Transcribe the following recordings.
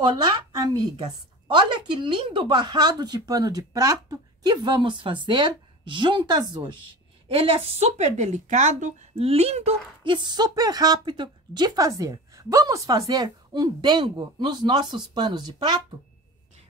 Olá, amigas! Olha que lindo barrado de pano de prato que vamos fazer juntas hoje. Ele é super delicado, lindo e super rápido de fazer. Vamos fazer um dengo nos nossos panos de prato?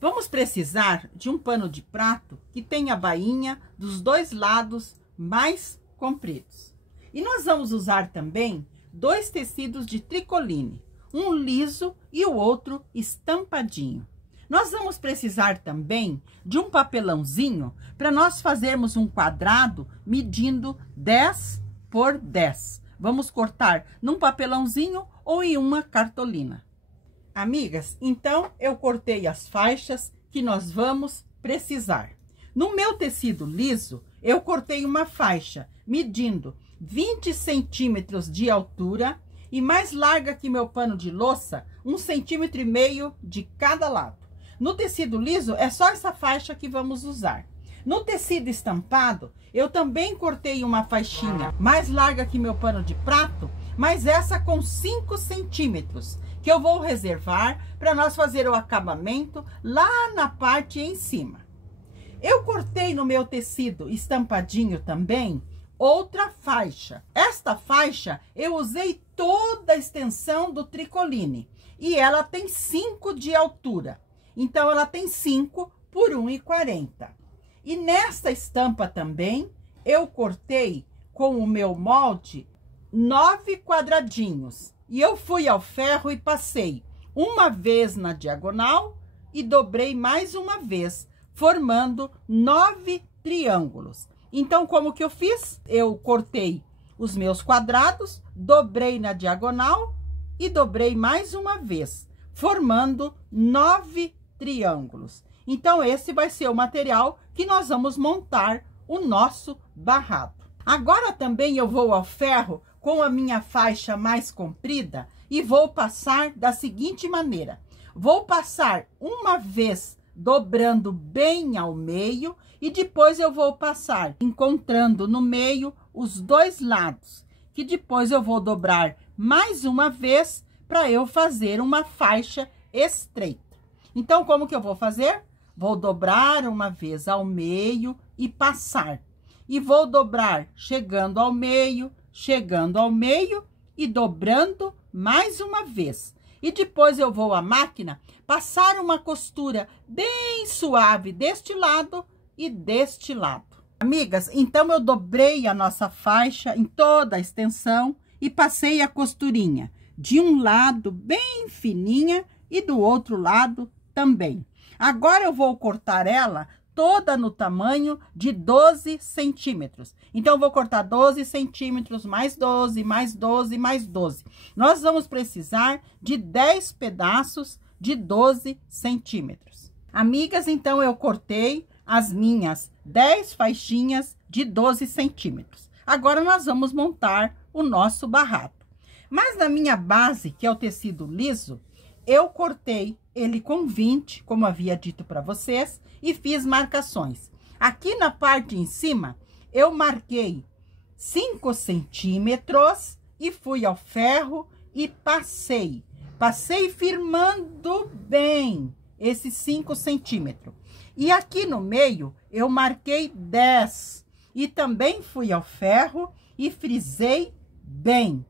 Vamos precisar de um pano de prato que tenha a bainha dos dois lados mais compridos. E nós vamos usar também dois tecidos de tricoline, um liso e o outro estampadinho. Nós vamos precisar também de um papelãozinho para nós fazermos um quadrado medindo 10 por 10. Vamos cortar num papelãozinho ou em uma cartolina. Amigas, então eu cortei as faixas que nós vamos precisar. No meu tecido liso, eu cortei uma faixa medindo 20 centímetros de altura e mais larga que meu pano de louça, 1,5 centímetro de cada lado. No tecido liso, é só essa faixa que vamos usar. No tecido estampado, eu também cortei uma faixinha mais larga que meu pano de prato, mas essa com 5 centímetros, que eu vou reservar para nós fazer o acabamento lá na parte em cima. Eu cortei no meu tecido estampadinho também outra faixa. Esta faixa eu usei toda a extensão do tricoline e ela tem 5 de altura. Então, ela tem 5 por 1,40. E nesta estampa também, eu cortei com o meu molde 9 quadradinhos. E eu fui ao ferro e passei uma vez na diagonal e dobrei mais uma vez, formando 9 triângulos. Então, como que eu fiz? Eu cortei os meus quadrados, dobrei na diagonal e dobrei mais uma vez, formando 9 triângulos. Então, esse vai ser o material que nós vamos montar o nosso barrado. Agora também eu vou ao ferro com a minha faixa mais comprida e vou passar da seguinte maneira. Vou passar uma vez dobrando bem ao meio e depois eu vou passar encontrando no meio os dois lados, que depois eu vou dobrar mais uma vez para eu fazer uma faixa estreita. Então, como que eu vou fazer? Vou dobrar uma vez ao meio e passar. E vou dobrar chegando ao meio e dobrando mais uma vez. E depois eu vou à máquina passar uma costura bem suave deste lado e deste lado. Amigas, então eu dobrei a nossa faixa em toda a extensão e passei a costurinha de um lado bem fininha e do outro lado também. Agora eu vou cortar ela toda no tamanho de 12 centímetros. Então, eu vou cortar 12 centímetros, mais 12, mais 12, mais 12. Nós vamos precisar de 10 pedaços de 12 centímetros. Amigas, então, eu cortei as minhas 10 faixinhas de 12 centímetros. Agora, nós vamos montar o nosso barrado. Mas na minha base, que é o tecido liso, eu cortei ele com 20, como havia dito para vocês, e fiz marcações. Aqui na parte em cima, eu marquei 5 centímetros e fui ao ferro e passei. Passei firmando bem esses 5 centímetros. E aqui no meio, eu marquei 10. E também fui ao ferro e frisei bem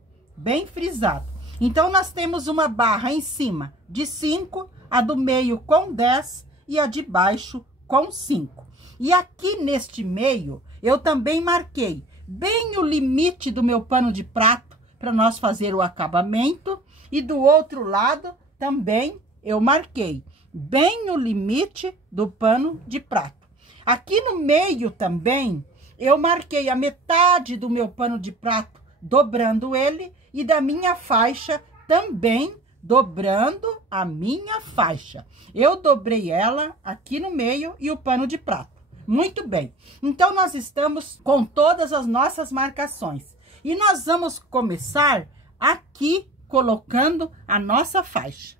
frisado. Então, nós temos uma barra em cima de 5, a do meio com 10 e a de baixo com 5. E aqui neste meio, eu também marquei bem o limite do meu pano de prato para nós fazer o acabamento. E do outro lado também eu marquei bem o limite do pano de prato. Aqui no meio também eu marquei a metade do meu pano de prato, dobrando ele, e da minha faixa também dobrando a minha faixa. Eu dobrei ela aqui no meio e o pano de prato. Muito bem. Então, nós estamos com todas as nossas marcações. E nós vamos começar aqui colocando a nossa faixa.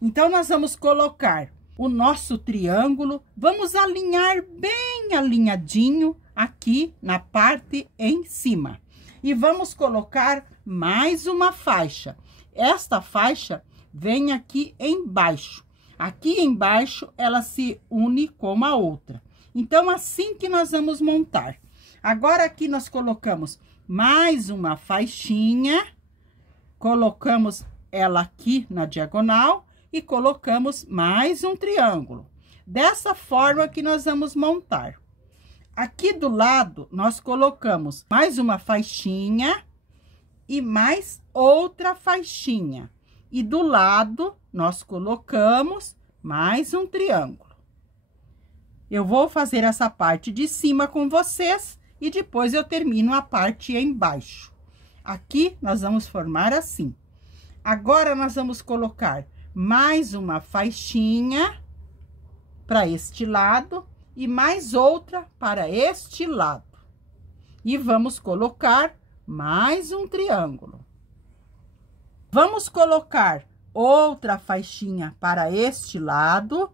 Então, nós vamos colocar o nosso triângulo. Vamos alinhar bem alinhadinho aqui na parte em cima. E vamos colocar mais uma faixa. Esta faixa vem aqui embaixo. Aqui embaixo, ela se une com a outra. Então, assim que nós vamos montar. Agora, aqui nós colocamos mais uma faixinha, colocamos ela aqui na diagonal e colocamos mais um triângulo. Dessa forma que nós vamos montar. Aqui do lado, nós colocamos mais uma faixinha e mais outra faixinha. E do lado, nós colocamos mais um triângulo. Eu vou fazer essa parte de cima com vocês e depois eu termino a parte embaixo. Aqui, nós vamos formar assim. Agora, nós vamos colocar mais uma faixinha para este lado e mais outra para este lado. E vamos colocar mais um triângulo. Vamos colocar outra faixinha para este lado,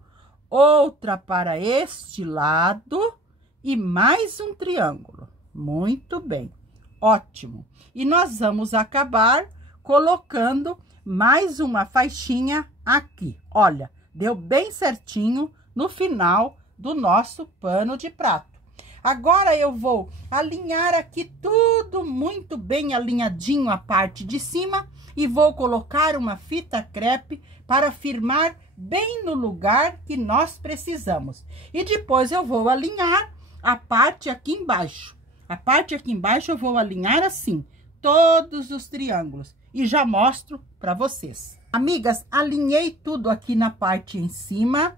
outra para este lado e mais um triângulo. Muito bem, ótimo. E nós vamos acabar colocando mais uma faixinha aqui. Olha, deu bem certinho no final do nosso pano de prato. Agora, eu vou alinhar aqui tudo muito bem alinhadinho a parte de cima e vou colocar uma fita crepe para firmar bem no lugar que nós precisamos. E depois eu vou alinhar a parte aqui embaixo. A parte aqui embaixo eu vou alinhar assim, todos os triângulos, e já mostro para vocês. Amigas, alinhei tudo aqui na parte em cima,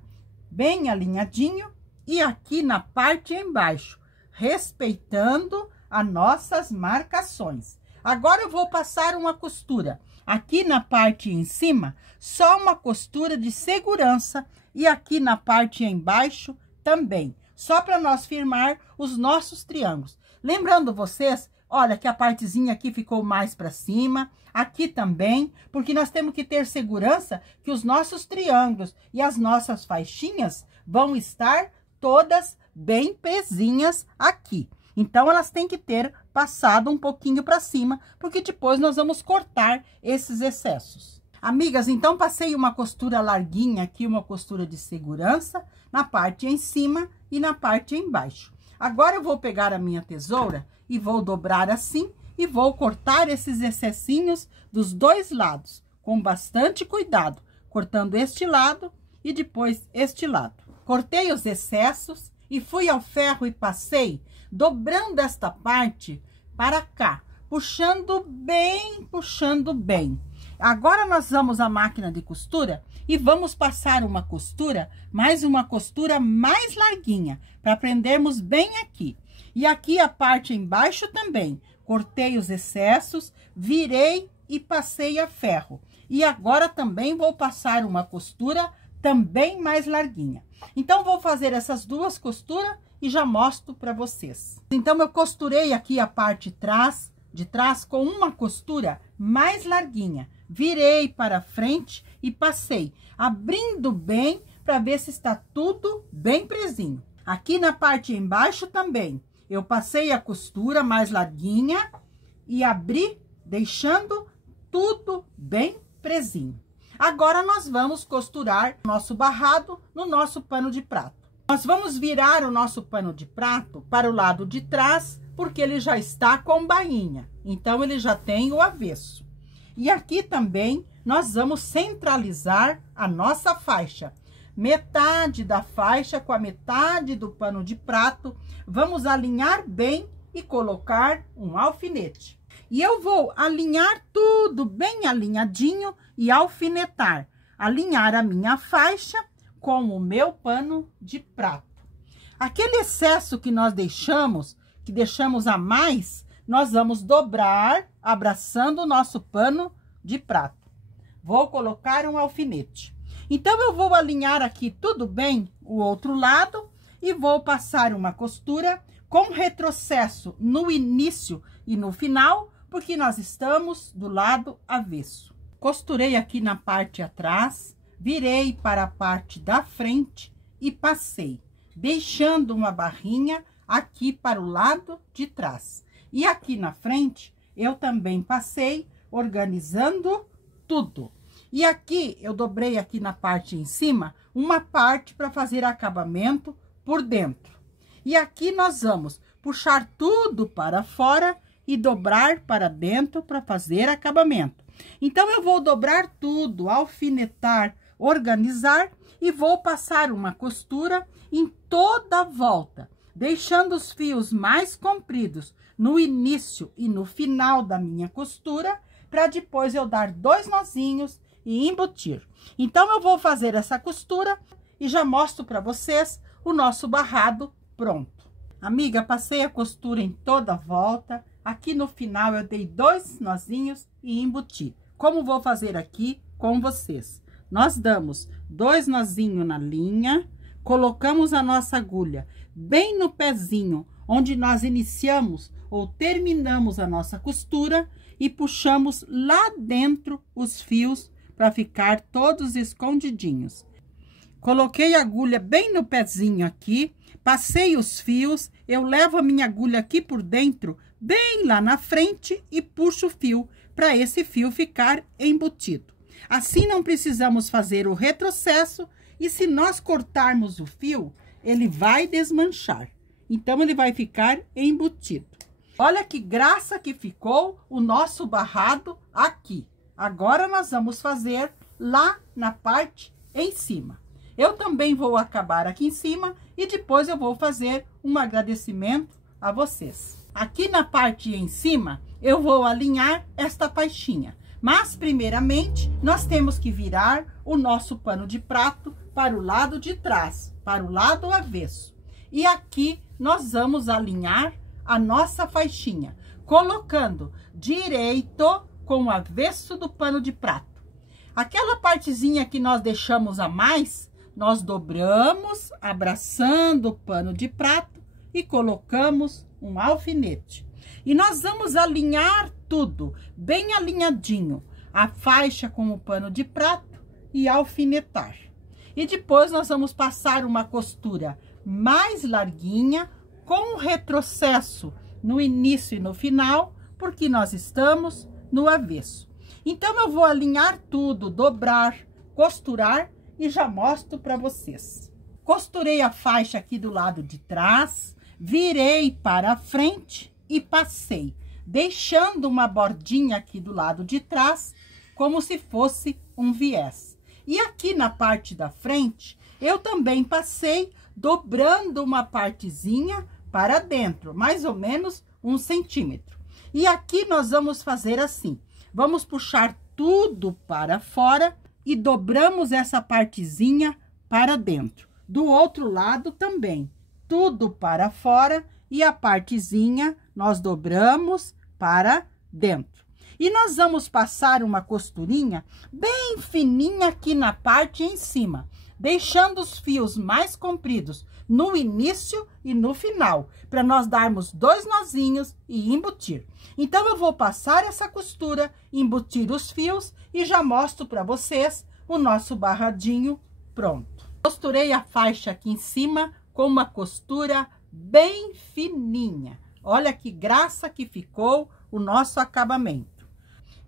bem alinhadinho, e aqui na parte embaixo, respeitando as nossas marcações. Agora, eu vou passar uma costura. Aqui na parte em cima, só uma costura de segurança, e aqui na parte embaixo também, só para nós firmar os nossos triângulos. Lembrando vocês, olha, que a partezinha aqui ficou mais para cima, aqui também, porque nós temos que ter segurança que os nossos triângulos e as nossas faixinhas vão estar todas bem presinhas aqui. Então, elas têm que ter passado um pouquinho para cima, porque depois nós vamos cortar esses excessos. Amigas, então, passei uma costura larguinha aqui, uma costura de segurança, na parte em cima e na parte embaixo. Agora, eu vou pegar a minha tesoura e vou dobrar assim e vou cortar esses excessinhos dos dois lados, com bastante cuidado, cortando este lado e depois este lado. Cortei os excessos e fui ao ferro e passei, dobrando esta parte para cá, puxando bem, puxando bem. Agora, nós vamos à máquina de costura e vamos passar uma costura, mais uma costura mais larguinha, para prendermos bem aqui. E aqui a parte embaixo também, cortei os excessos, virei e passei a ferro. E agora também vou passar uma costura também mais larguinha. Então, vou fazer essas duas costuras e já mostro para vocês. Então, eu costurei aqui a parte de trás com uma costura mais larguinha. Virei para frente e passei, abrindo bem para ver se está tudo bem presinho. Aqui na parte embaixo também, eu passei a costura mais larguinha e abri, deixando tudo bem presinho. Agora, nós vamos costurar nosso barrado no nosso pano de prato. Nós vamos virar o nosso pano de prato para o lado de trás, porque ele já está com bainha. Então, ele já tem o avesso. E aqui também, nós vamos centralizar a nossa faixa. Metade da faixa com a metade do pano de prato. Vamos alinhar bem e colocar um alfinete. E eu vou alinhar tudo bem alinhadinho e alfinetar. Alinhar a minha faixa com o meu pano de prato. Aquele excesso que nós deixamos a mais, nós vamos dobrar, abraçando o nosso pano de prato. Vou colocar um alfinete. Então, eu vou alinhar aqui tudo bem o outro lado e vou passar uma costura com retrocesso no início e no final, porque nós estamos do lado avesso. Costurei aqui na parte atrás, virei para a parte da frente e passei, deixando uma barrinha aqui para o lado de trás. E aqui na frente, eu também passei, organizando tudo. E aqui, eu dobrei aqui na parte em cima, uma parte para fazer acabamento por dentro. E aqui nós vamos puxar tudo para fora e dobrar para dentro para fazer acabamento. Então, eu vou dobrar tudo, alfinetar, organizar e vou passar uma costura em toda a volta, deixando os fios mais compridos no início e no final da minha costura, para depois eu dar 2 nozinhos e embutir. Então, eu vou fazer essa costura e já mostro para vocês o nosso barrado pronto. Amiga, passei a costura em toda a volta. Aqui no final eu dei 2 nozinhos e embuti. Como vou fazer aqui com vocês? Nós damos 2 nozinhos na linha, colocamos a nossa agulha bem no pezinho, onde nós iniciamos ou terminamos a nossa costura e puxamos lá dentro os fios para ficar todos escondidinhos. Coloquei a agulha bem no pezinho aqui, passei os fios, eu levo a minha agulha aqui por dentro, bem lá na frente e puxo o fio para esse fio ficar embutido. Assim não precisamos fazer o retrocesso e se nós cortarmos o fio, ele vai desmanchar. Então, ele vai ficar embutido. Olha que graça que ficou o nosso barrado aqui. Agora, nós vamos fazer lá na parte em cima. Eu também vou acabar aqui em cima e depois eu vou fazer um agradecimento a vocês. Aqui na parte em cima, eu vou alinhar esta faixinha. Mas, primeiramente, nós temos que virar o nosso pano de prato para o lado de trás, para o lado avesso. E aqui, nós vamos alinhar a nossa faixinha, colocando direito com o avesso do pano de prato. Aquela partezinha que nós deixamos a mais, nós dobramos, abraçando o pano de prato e colocamos um alfinete. E nós vamos alinhar tudo, bem alinhadinho, a faixa com o pano de prato e alfinetar. E depois nós vamos passar uma costura mais larguinha, com um retrocesso no início e no final, porque nós estamos no avesso. Então, eu vou alinhar tudo, dobrar, costurar e já mostro para vocês. Costurei a faixa aqui do lado de trás, virei para a frente e passei, deixando uma bordinha aqui do lado de trás, como se fosse um viés. E aqui na parte da frente, eu também passei, dobrando uma partezinha para dentro, mais ou menos 1 centímetro. E aqui nós vamos fazer assim, vamos puxar tudo para fora e dobramos essa partezinha para dentro. Do outro lado também, tudo para fora e a partezinha nós dobramos para dentro. E nós vamos passar uma costurinha bem fininha aqui na parte em cima, deixando os fios mais compridos no início e no final, para nós darmos 2 nozinhos e embutir. Então, eu vou passar essa costura, embutir os fios e já mostro para vocês o nosso barradinho pronto. Costurei a faixa aqui em cima com uma costura bem fininha. Olha que graça que ficou o nosso acabamento.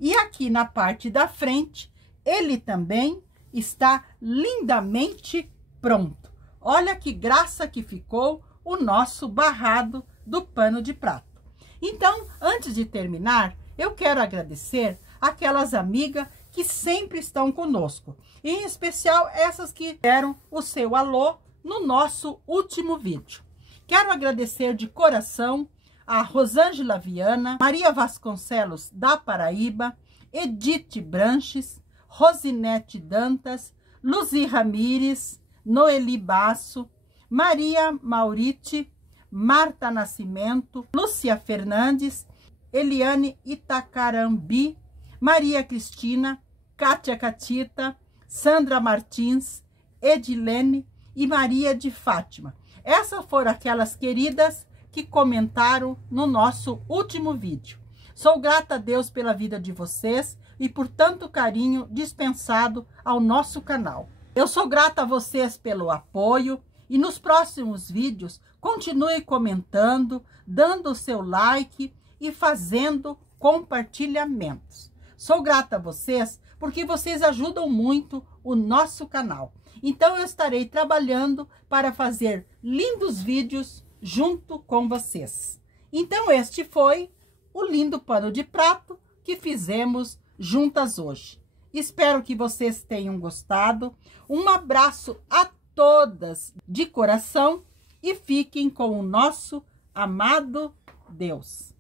E aqui na parte da frente, ele também está lindamente pronto. Olha que graça que ficou o nosso barrado do pano de prato. Então, antes de terminar, eu quero agradecer aquelas amigas que sempre estão conosco. Em especial, essas que deram o seu alô no nosso último vídeo. Quero agradecer de coração a Rosângela Viana, Maria Vasconcelos da Paraíba, Edith Branches, Rosinete Dantas, Luzi Ramires, Noeli Basso, Maria Mauriti, Marta Nascimento, Lúcia Fernandes, Eliane Itacarambi, Maria Cristina, Kátia Catita, Sandra Martins, Edilene e Maria de Fátima. Essas foram aquelas queridas que comentaram no nosso último vídeo. Sou grata a Deus pela vida de vocês e por tanto carinho dispensado ao nosso canal. Eu sou grata a vocês pelo apoio e nos próximos vídeos continue comentando, dando o seu like e fazendo compartilhamentos. Sou grata a vocês porque vocês ajudam muito o nosso canal. Então, eu estarei trabalhando para fazer lindos vídeos junto com vocês. Então, este foi o lindo pano de prato que fizemos juntas hoje. Espero que vocês tenham gostado. Um abraço a todas de coração e fiquem com o nosso amado Deus.